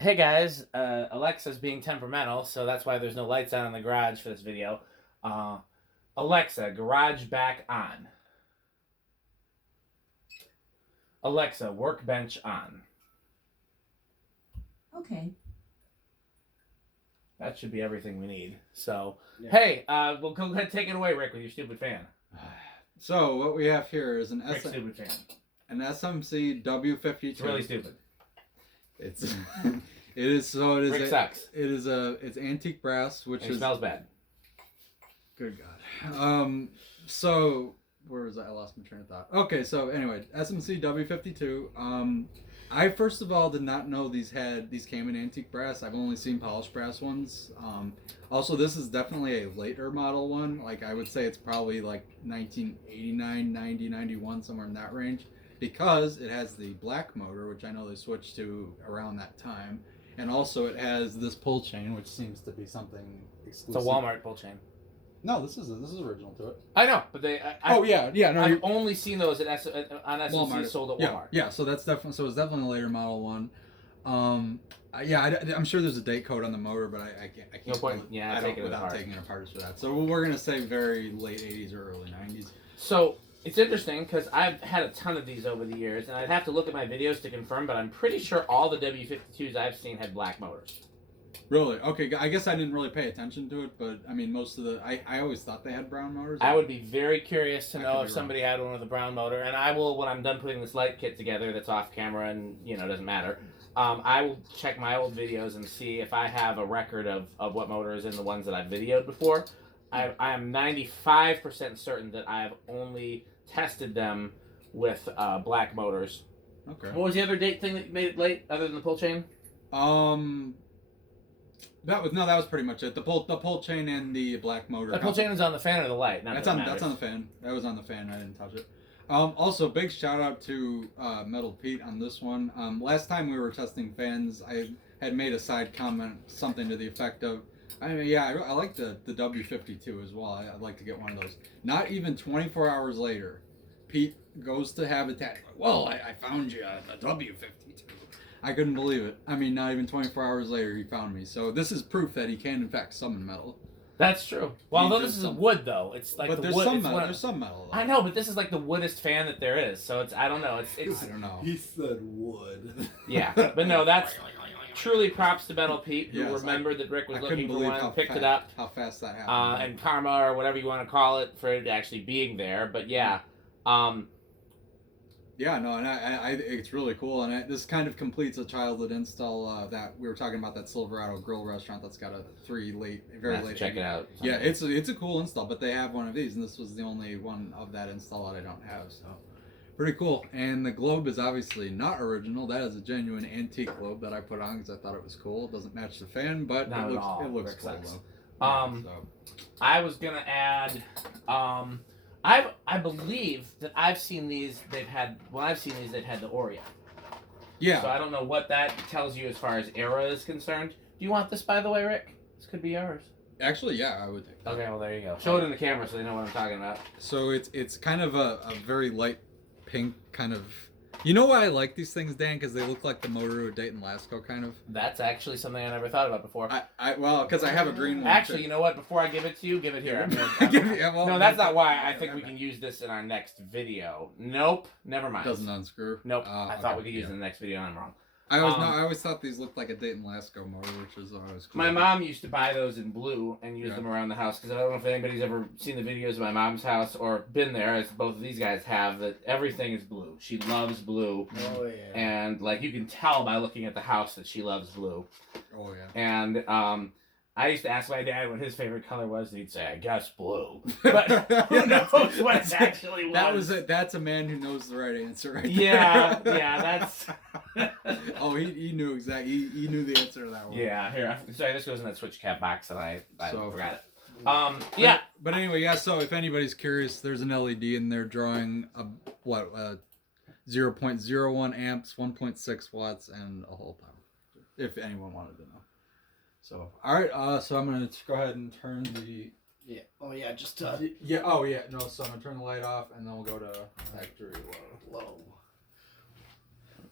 Hey guys, Alexa's being temperamental, so that's why there's no lights on in the garage for this video. Alexa, garage back on. Alexa, workbench on. Okay. That should be everything we need. So, yeah. Hey, well, go ahead and take it away, Rick, with your stupid fan. So, what we have here is an stupid fan. An SMC W52. It's really stupid. It is Rick sucks. It's antique brass, which smells bad. Good God. So where was I? I lost my train of thought. Okay, so anyway, SMC W52. I first of all did not know these came in antique brass. I've only seen polished brass ones. Also, this is definitely a later model one. Like I would say it's probably like 1989, 90, 91, somewhere in that range. Because it has the black motor, which I know they switched to around that time, and also it has this pull chain, which seems to be something exclusive. It's a Walmart pull chain. No, this is original to it. I know, but No, I've only seen those on SMC Walmart. sold at Walmart. Yeah. So it's definitely a later model one. I'm sure there's a date code on the motor, but I can't. No point. I don't without taking it apart for that. So we're gonna say very late '80s or early '90s. So. It's interesting because I've had a ton of these over the years, and I'd have to look at my videos to confirm, but I'm pretty sure all the W52s I've seen had black motors. Really? Okay, I guess I didn't really pay attention to it, but I mean, most of the... I always thought they had brown motors. I would be very curious to know if somebody had one with a brown motor, and I will, when I'm done putting this light kit together that's off camera and, doesn't matter, I will check my old videos and see if I have a record of what motor is in the ones that I've videoed before. I am 95% certain that I have only tested them with black motors. Okay. What was the other date thing that made it late, other than the pull chain? That was pretty much it. The pull chain and the black motor. The pull chain was on the fan or the light? That's on the fan. That was on the fan. I didn't touch it. Also, big shout out to Metal Pete on this one. Last time we were testing fans, I had made a side comment, something to the effect of, I like the W52 as well. I'd like to get one of those. Not even 24 hours later, Pete goes to Habitat. Well, I found you the W52. I couldn't believe it. I mean, not even 24 hours later, he found me. So this is proof that he can, in fact, summon metal. That's true. Well, although this is wood, though, it's like but the wood. There's some metal. Though. I know, but this is like the woodest fan that there is. So I don't know. It's I don't know. He said wood. Yeah, but no, that's truly props to Metal Pete, who remembered that Rick was looking for one and picked it up. How fast that happened. And karma, or whatever you want to call it, for it actually being there. But yeah. Yeah, no, and I it's really cool, and this kind of completes a childhood install that we were talking about, that Silverado Grill restaurant that's got a very late. Check it out. Yeah, it's a cool install, but they have one of these, and this was the only one of that install that I don't have, so pretty cool. And the globe is obviously not original. That is a genuine antique globe that I put on because I thought it was cool. It doesn't match the fan, but it looks cool though. I was gonna add. I believe that I've seen these. They've had the Oreo. Yeah. So I don't know what that tells you as far as era is concerned. Do you want this, by the way, Rick? This could be yours. Actually, yeah, I would think. Okay, well there you go. Show it in the camera so they know what I'm talking about. So it's kind of a very light pink kind of. You know why I like these things, Dan? Because they look like the motor of Dayton Lasco, kind of. That's actually something I never thought about before. Well, because I have a green one. Actually, you know what? Before I give it to you, give it here. No, that's not why. I think we can use this in our next video. Nope, never mind. It doesn't unscrew. Nope. I thought we could use it in the next video. I'm wrong. I always thought these looked like a Dayton Lasco motor, which is always cool. My mom used to buy those in blue and use them around the house, because I don't know if anybody's ever seen the videos of my mom's house or been there, as both of these guys have, that everything is blue. She loves blue. Oh, yeah. And, you can tell by looking at the house that she loves blue. Oh, yeah. And, I used to ask my dad what his favorite color was, and he'd say, I guess blue. But who knows what it actually was. That's a man who knows the right answer right there. Yeah, that's... Oh, he knew exactly. He knew the answer to that one. Yeah, here. Sorry, this goes in that switch cap box, and I forgot it. Yeah. But anyway, so if anybody's curious, there's an LED in there drawing 0.01 amps, 1.6 watts, and a whole power. If anyone wanted to know. So, all right. So I'm gonna go ahead and turn the. Yeah. Oh yeah. Just. Yeah. Oh yeah. No. So I'm gonna turn the light off, and then we'll go to factory low.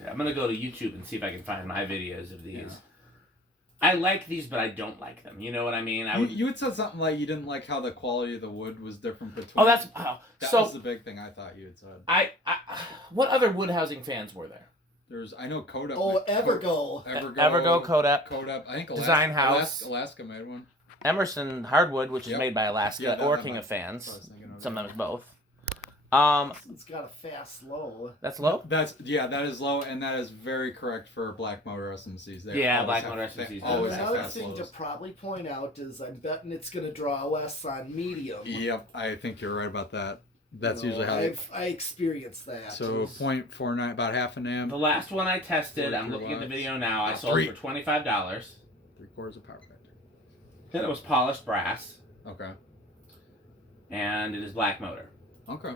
Okay. I'm gonna go to YouTube and see if I can find my videos of these. I like these, but I don't like them. You know what I mean? You had said something like you didn't like how the quality of the wood was different between. Oh, that so was the big thing I thought you had said. What other wood housing fans were there? I know Kodak. Oh, Evergo. Evergo, Kodak. I think Design House. Alaska made one. Emerson Hardwood, which is made by Alaska, or King of Fans. Sometimes both. It's got a fast low. That's low? That is low, and that is very correct for black motor SMCs. Black motor SMCs. Always have Another fast thing lows. to probably point out is I'm betting it's going to draw less on medium. Yep, I think you're right about that. That's usually how I experienced that. So 0.49, about half an amp. The last one I tested, I'm looking at the video now, I sold for $25. 3/4 of power factor. Then it was polished brass. Okay. And it is black motor. Okay.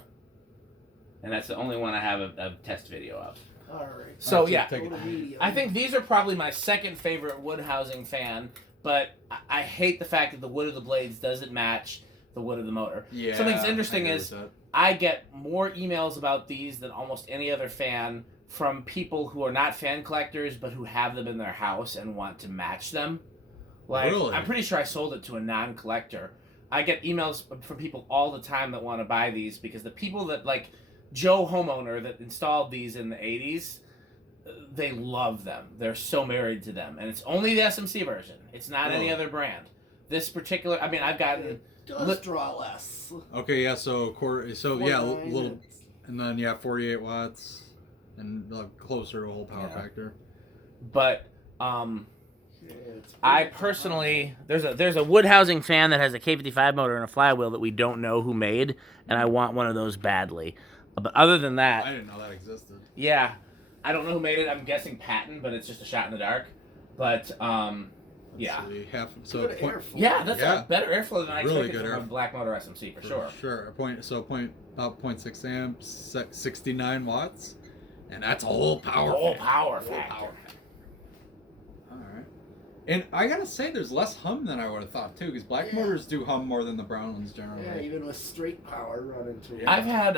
And that's the only one I have a test video of. Alright. So yeah, Medium. I think these are probably my second favorite wood housing fan, but I hate the fact that the wood of the blades doesn't match the wood of the motor. Yeah. Something's interesting is I get more emails about these than almost any other fan from people who are not fan collectors but who have them in their house and want to match them. Like, really? I'm pretty sure I sold it to a non-collector. I get emails from people all the time that want to buy these because the people that, like Joe homeowner that installed these in the 80s, they love them. They're so married to them. And it's only the SMC version. It's not any other brand. This particular, I mean, I've gotten... It does draw less. Okay, yeah, so yeah, a little, and then 48 watts, and closer to a whole power factor. But I personally, there's a wood housing fan that has a K55 motor and a flywheel that we don't know who made, and I want one of those badly. But other than that, I didn't know that existed. Yeah, I don't know who made it. I'm guessing Patton, but it's just a shot in the dark. But yeah. That's a better airflow than I expected from a black motor SMC for sure. Sure. About 0.6 amps, 69 watts, and that's a whole power. Power factor. All right. And I gotta say, there's less hum than I would have thought too, because black motors do hum more than the brown ones generally. Yeah, even with straight power running to it. I've had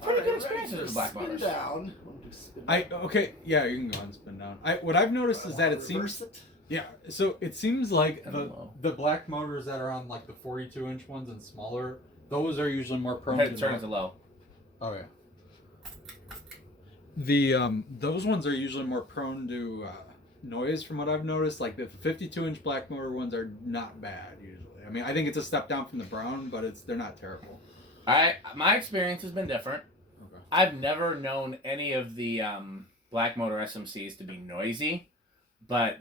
pretty good experiences with black motors. Spin down. Yeah, you can go ahead and spin down. What I've noticed is that it seems. Yeah, so it seems like the black motors that are on like the 42-inch ones and smaller, those are usually more prone to turn it to low. Oh yeah. Those ones are usually more prone to noise from what I've noticed. Like the 52-inch black motor ones are not bad usually. I mean, I think it's a step down from the brown, but they're not terrible. My experience has been different. Okay. I've never known any of the black motor SMCs to be noisy. But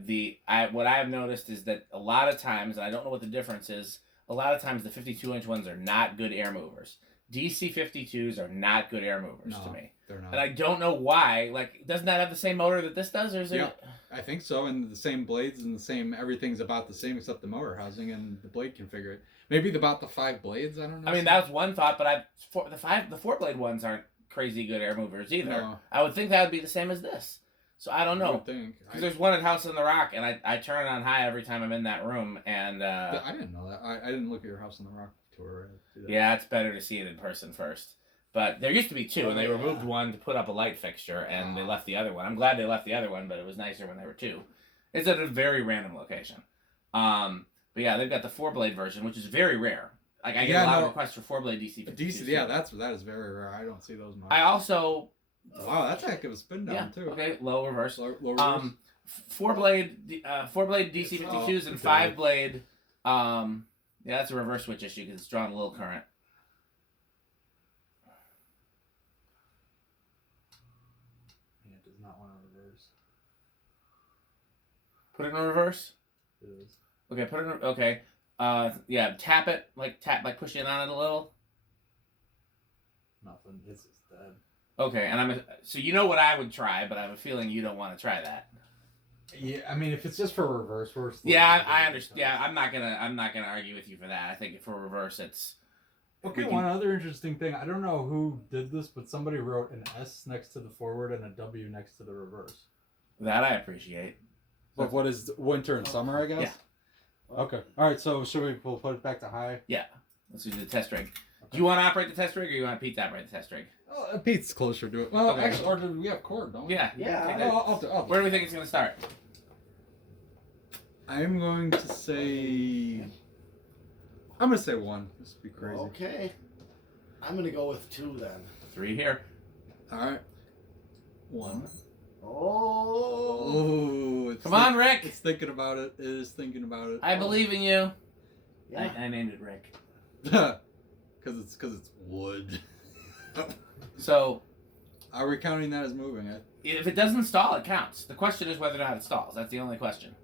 what I have noticed is that a lot of times, and I don't know what the difference is, a lot of times the 52-inch ones are not good air movers. DC 52s are not good air movers to me. They're not. And I don't know why. Like, doesn't that have the same motor that this does? Or is it... I think so. And the same blades and everything's about the same except the motor housing and the blade configuration. Maybe about the 5 blades, I don't know. I mean, that was one thought, but the 4-blade ones aren't crazy good air movers either. No. I would think that would be the same as this. So I don't know. Because there's one at House on the Rock, and I turn it on high every time I'm in that room, and... I didn't know that. I didn't look at your House on the Rock tour. Yeah, it's better to see it in person first. But there used to be 2, and they removed one to put up a light fixture, and they left the other one. I'm glad they left the other one, but it was nicer when there were 2. It's at a very random location. But yeah, they've got the 4-blade version, which is very rare. Like, I get a lot of requests for 4-blade DC 52s. Yeah, that is very rare. I don't see those much. I also... Wow, that's a heck of a spin down too. Okay, low reverse. Low reverse. 4-blade DC 52s and 5-blade. Yeah, that's a reverse switch issue because it's drawing a little current. Yeah, it does not want to reverse. Put it in reverse. It is. Okay, put it in. Okay. Yeah, tap it like pushing on it a little. Nothing. It's just dead. Okay, and so you know what I would try, but I have a feeling you don't want to try that. Yeah, I mean, if it's just for reverse, I understand. Yeah, I'm not gonna argue with you for that. I think for reverse, it's okay. One other interesting thing, I don't know who did this, but somebody wrote an S next to the forward and a W next to the reverse. That I appreciate. But what is winter and summer? I guess. Yeah. Okay. All right. So should we put it back to high? Yeah. Let's do the test rig. Do you want to operate the test rig, or you want Pete to operate the test rig? Pete's closer to it. Well, actually, or do we have cord, don't we? Yeah. Yeah. Where do we think it's going to start? I'm going to say. I'm gonna say 1. Just to be crazy. Okay. I'm gonna go with 2 then. 3 here. All right. 1. Oh. Oh, it's Come on, Rick. It's thinking about it. It is thinking about it. I believe in you. Yeah. I named it Rick. Because it's wood. So, Are we counting that as moving? if it doesn't stall, it counts. The question is whether or not it stalls. That's the only question.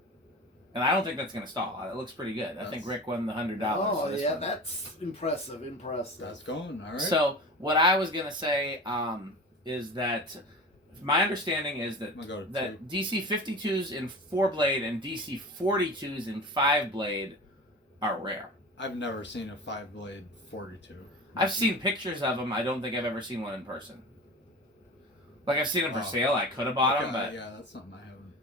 And I don't think that's going to stall. It looks pretty good. I think Rick won the $100. Oh, for this yeah, one. that's impressive. That's going. All right. So, what I was going to say is that my understanding is that I'm gonna go to that DC 52s in 4-blade and DC 42s in 5-blade are rare. I've never seen a 5-blade 42. I've seen pictures of them. I don't think I've ever seen one in person. Like, I've seen them for sale. I could have bought them, but... Yeah, that's something I haven't.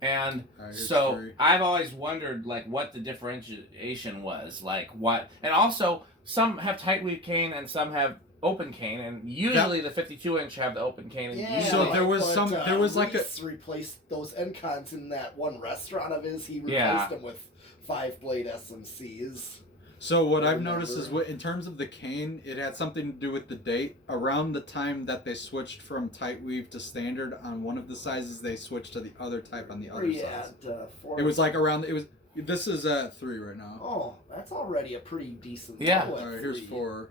And All right, here's so 3. I've always wondered, like, what the differentiation was. Like, what... And also, some have tight weave cane and some have open cane, and usually the 52-inch have the open cane. And Yeah, usually, So there was there was like a. Reese replaced those end cons in that one restaurant of his. He replaced Yeah. them with 5-blade SMCs. So what I I've noticed is, remember. in terms of the cane, it had something to do with the date. Around the time that they switched from tight weave to standard on one of the sizes, they switched to the other type on the Where other you size. at? 4. It was like around. It was. This is at 3 right now. Oh, that's already a pretty decent. Yeah. throw at All right, here's 3. 4.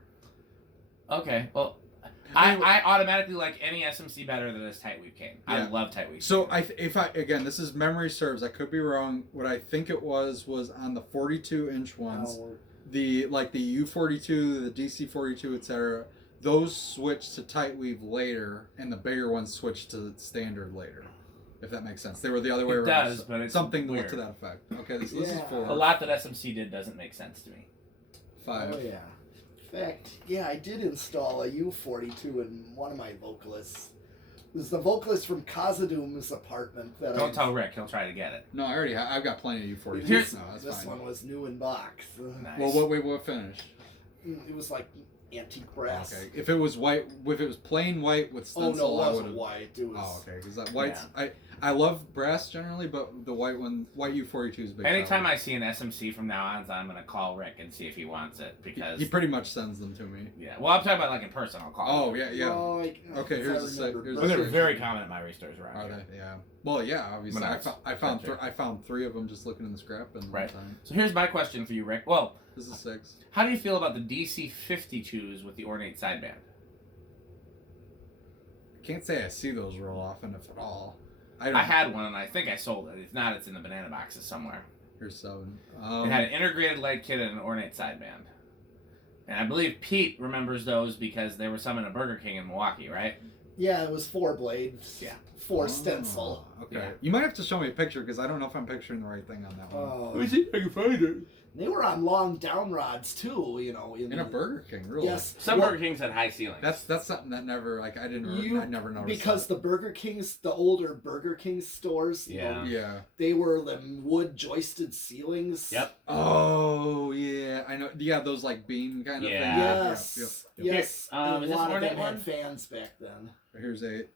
okay, well... I automatically like any SMC better than this tight weave cane. I Yeah. love tight weave. So cane. if I again, this is memory serves. I could be wrong. What I think it was on the 42-inch ones. Oh, The U42, the DC42, etc. Those switched to tight weave later, and the bigger ones switched to standard later. If that makes sense, they were the other way It around. does, but it's something weird. to that effect. Okay, this is Yeah. 4. a lot that SMC did doesn't make sense to me. 5. Oh yeah. In fact, yeah, I did install a U42 in one of my vocalists. It was the vocalist from Kazadoom's apartment that Don't tell Rick; he'll try to get it. No, I already I've got plenty of U42s. Here's- No, that's This fine. one was new in box. Nice. Well, what finish? It was like antique brass. Okay, if it was white, if it was plain white with Oh stencil, no, I it would wasn't have. white. It was. Oh, okay, because that white's I love brass generally, but the white U42 is big. Anytime seller. I see an SMC from now on, I'm gonna call Rick and see if he wants it because He pretty much sends them to me. yeah. Well, I'm talking about like in person. I'll call. Oh him. yeah. Well, Okay, here's the remember here's Well, the they're six. very common at my restores around Are here. they? Yeah. Well, yeah. Obviously, Menards. I found 3 of them just looking in the scrap bin. Right. One time. So here's my question for you, Rick. Well, This is 6. how do you feel about the DC 52s with the ornate sideband? I can't say I see those real often, if at all. I had one and I think I sold it. If not, it's in the banana boxes somewhere. Here's 7. It had an integrated light kit and an ornate sideband. And I believe Pete remembers those because there were some in a Burger King in Milwaukee, right? Yeah, it was 4 blades. Yeah. 4 stencil. Okay. Yeah. You might have to show me a picture because I don't know if I'm picturing the right thing on that one. Oh, Let me see if I can find it. they were on long down rods too. You know, In a Burger King, really? Yes. Some well, Burger Kings had high ceilings. That's something that never I never noticed. because the Burger Kings, the older Burger King stores, Yeah. Yeah. they were the wood joisted ceilings. Yep. Oh yeah, I know. Yeah, those like beam kind of Yeah. things. Yes. Yep, yep. Yes. Here, and is a this lot of ornate them one? had fans back then. Here's 8. In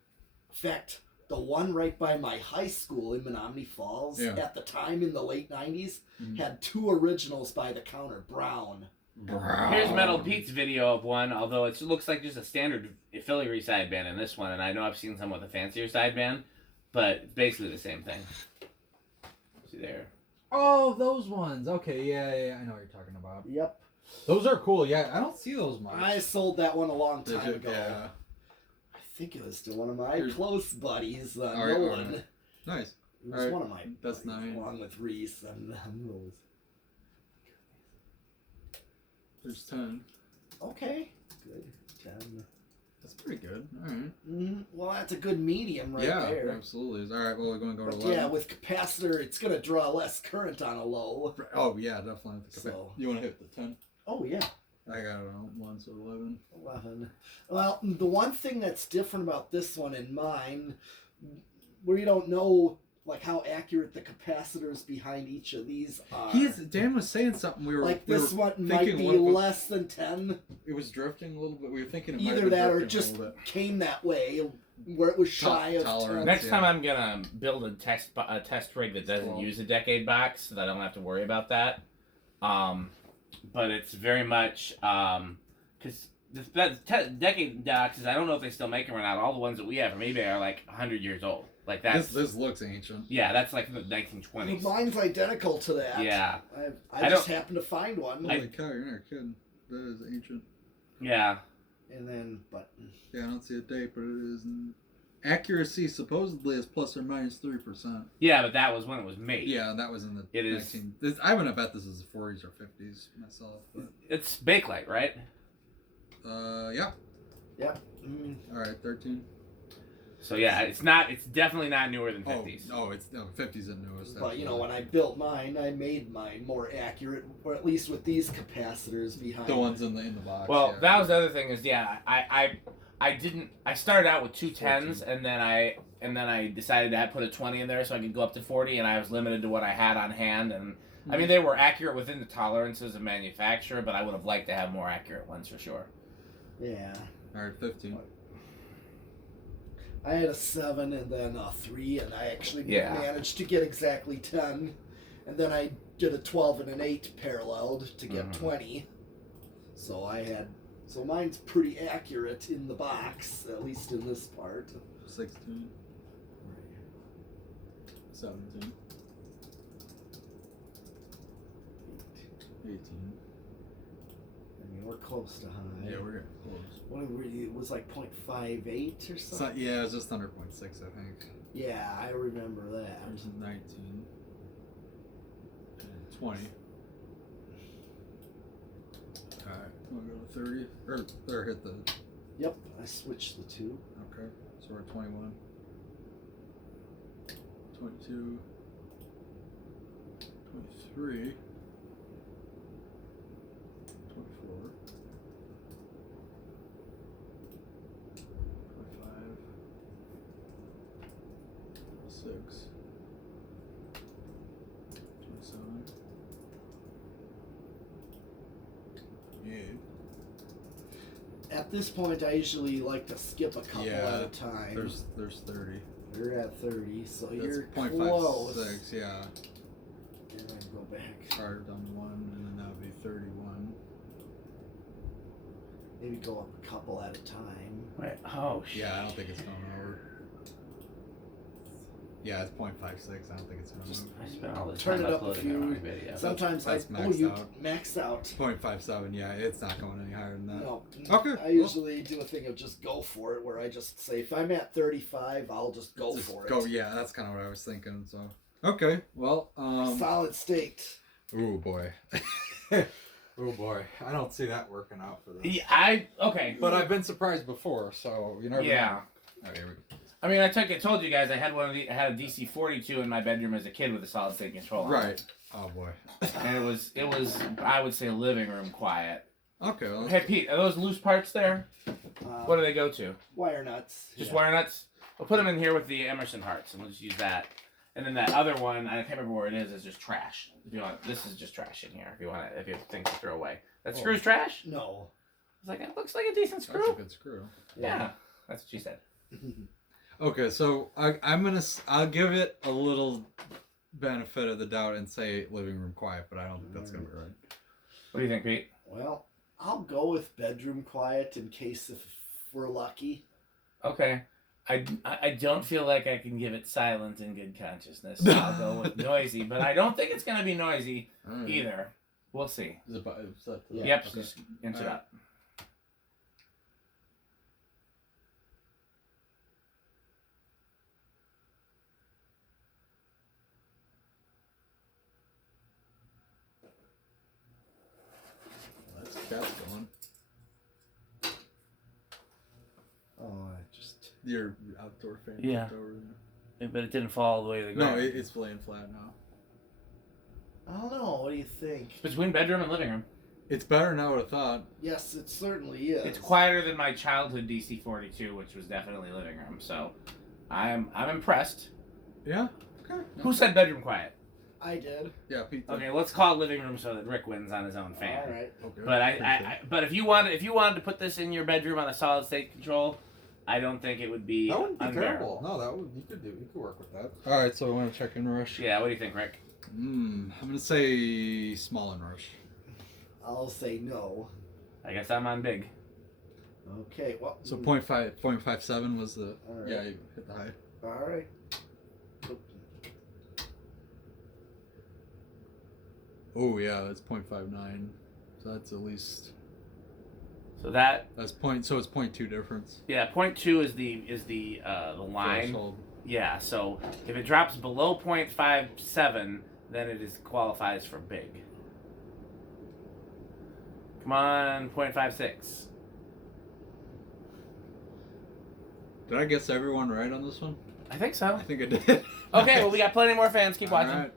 fact, the one right by my high school in Menominee Falls, Yeah. at the time in the late 90s, Mhm. had 2 originals by the counter, brown. Here's Metal Pete's video of one, although it looks like just a standard filigree sideband in this one, and I know I've seen some with a fancier sideband, but it's basically the same thing. See there. Oh, those ones. Okay, yeah, I know what you're talking about. Yep. Those are cool. Yeah, I don't see those much. I sold that one a long Did time you? ago. Yeah. I think it was to one of my Here's- close buddies, All right, all Nolan. right. Nice. It was All right, one of my that's buddies, 9. along with Reese and those. There's 10. Okay, good. 10. That's pretty good. All right. Well, that's a good medium right yeah, there. absolutely. All right. Well, we're going to go to But 11. yeah, with capacitor, it's going to draw less current on a low. Oh yeah, definitely. So- You want to hit the 10? Oh, yeah. I got it on 1, so 11. 11. Well, the one thing that's different about this one and mine, where you don't know like how accurate the capacitors behind each of these are. Dan was saying something. We were like we this were one might thinking be what it was- less than 10. It was drifting a little bit. We were thinking it might Either have been that or drifting a just little bit. came that way. where it was shy of Tolerance. 10. Next Yeah. time I'm gonna build a test rig that doesn't Cool. use a decade box, so that I don't have to worry about that. But it's very much because decade boxes, I don't know if they still make them or not. All the ones that we have from eBay are like 100 years old. Like that's This looks ancient. yeah, that's like the 1920s. Mine's identical to that. Yeah, I just happened to find one. Holy cow, you're not kidding. That is ancient. yeah. And then, but Yeah, I don't see a date, but it is. Accuracy supposedly is plus or minus 3%. Yeah, but that was when it was made. Yeah, that was in the It is- I wouldn't bet this is the 40s or 50s myself, but It's Bakelite, right? yeah. yeah. All right, 13. So yeah, it's not. It's definitely not newer than 50s. Oh, it's no 50s and newest. But you know, when I built mine, I made mine more accurate, or at least with these capacitors behind. the ones in the box. Well, yeah. that was the other thing is I didn't. I started out with two 10s, and then I decided to put a 20 in there so I could go up to 40, and I was limited to what I had on hand. And I mean, they were accurate within the tolerances of manufacturer, but I would have liked to have more accurate ones for sure. Yeah. All right, 15. I had a 7 and then a 3, and I actually Yeah. managed to get exactly 10. And then I did a 12 and an 8 paralleled to get 20. So so mine's pretty accurate in the box, at least in this part. 16. 17. 18. I mean, we're close to high. Yeah, we're getting close. What were you? It was like 0.58 or So, something. yeah, it was just under 0.6, I think. Yeah, I remember that. There's 19. And 20. Alright, we'll go to 30. Or hit the. Yep, I switched the two. Okay, so we're at 21. 22. 23. 24. 25. 26. 27. Yeah. At this point, I usually like to skip a couple at a time. There's 30. You're at 30, so That's you're 0.56, close. yeah. And I go back. Prior done 1, and then that would be 31. Maybe go up a couple at a time. Wait, oh shit. Yeah, I don't think it's going over. Yeah, it's 0.56. I don't think it's going Just- over. I spent all this Turn time it up a uploading few. the wrong video. Sometimes that's you maxed maxed out. 0.57, yeah, it's not going any higher than that. No. Okay, I well. usually do a thing of just go for it, where I just say, if I'm at 35, I'll just go Just for it. go, yeah, that's kind of what I was thinking, so. Okay, well, Solid staked. oh boy. Oh boy, I don't see that working out for this. Yeah, okay. But I've been surprised before, so you never Yeah. know. Okay, here we go. I mean, I told you guys I had I had a DC-42 in my bedroom as a kid with a solid state control on Right. it. Oh boy. And it was I would say living room quiet. Okay, well, Hey Pete, are those loose parts there? What do they go to? Wire nuts. Just yeah. wire nuts? We'll put them in here with the Emerson hearts, and we'll just use that. And then that other one, I can't remember where it is just trash. If you want, this is just trash in here. If you have things to throw away, that Oh. screw's trash. No. It's like it looks like a decent screw. that's a good screw. Yeah, that's what she said. Okay, so I'll give it a little benefit of the doubt and say living room quiet, but I don't think that's gonna be right. What do you think, Pete? Well, I'll go with bedroom quiet in case if we're lucky. Okay. I don't feel like I can give it silent in good consciousness. So I'll go with noisy, but I don't think it's gonna be noisy Alright. either. We'll see. Is that Yeah. Yep, okay. just inch it Alright. up. That's cat's going. Oh, I just. Your outdoor fan. Yeah. flipped over there. But it didn't fall all the way to the No, ground. it's laying flat now. I don't know. What do you think? Between bedroom and living room. It's better than I would have thought. Yes, it certainly is. It's quieter than my childhood DC-42, which was definitely living room. So, I'm impressed. Yeah. Okay. Who said bedroom quiet? I did. Yeah, Pete. Okay, let's call it living room so that Rick wins on his own fan. All right. Okay. But but if you wanted to put this in your bedroom on a solid state control, I don't think it would be That wouldn't be unbearable. terrible. No, that would you could work with that. All right, so I want to check inrush. Yeah, what do you think, Rick? I'm gonna say small inrush. I'll say no. I guess I'm on big. Okay, well. So 0.57 was the All right. yeah, you hit the high. All right. Oh yeah, it's 0.59. So that's at least So that's so it's 0.2 difference. yeah. 0.2 is the line. Threshold. Yeah. So if it drops below 0.57, then it qualifies for big. Come on, 0.56. Did I guess everyone right on this one? I think so. I think I did. Okay, well we got plenty more fans. Keep watching. All right.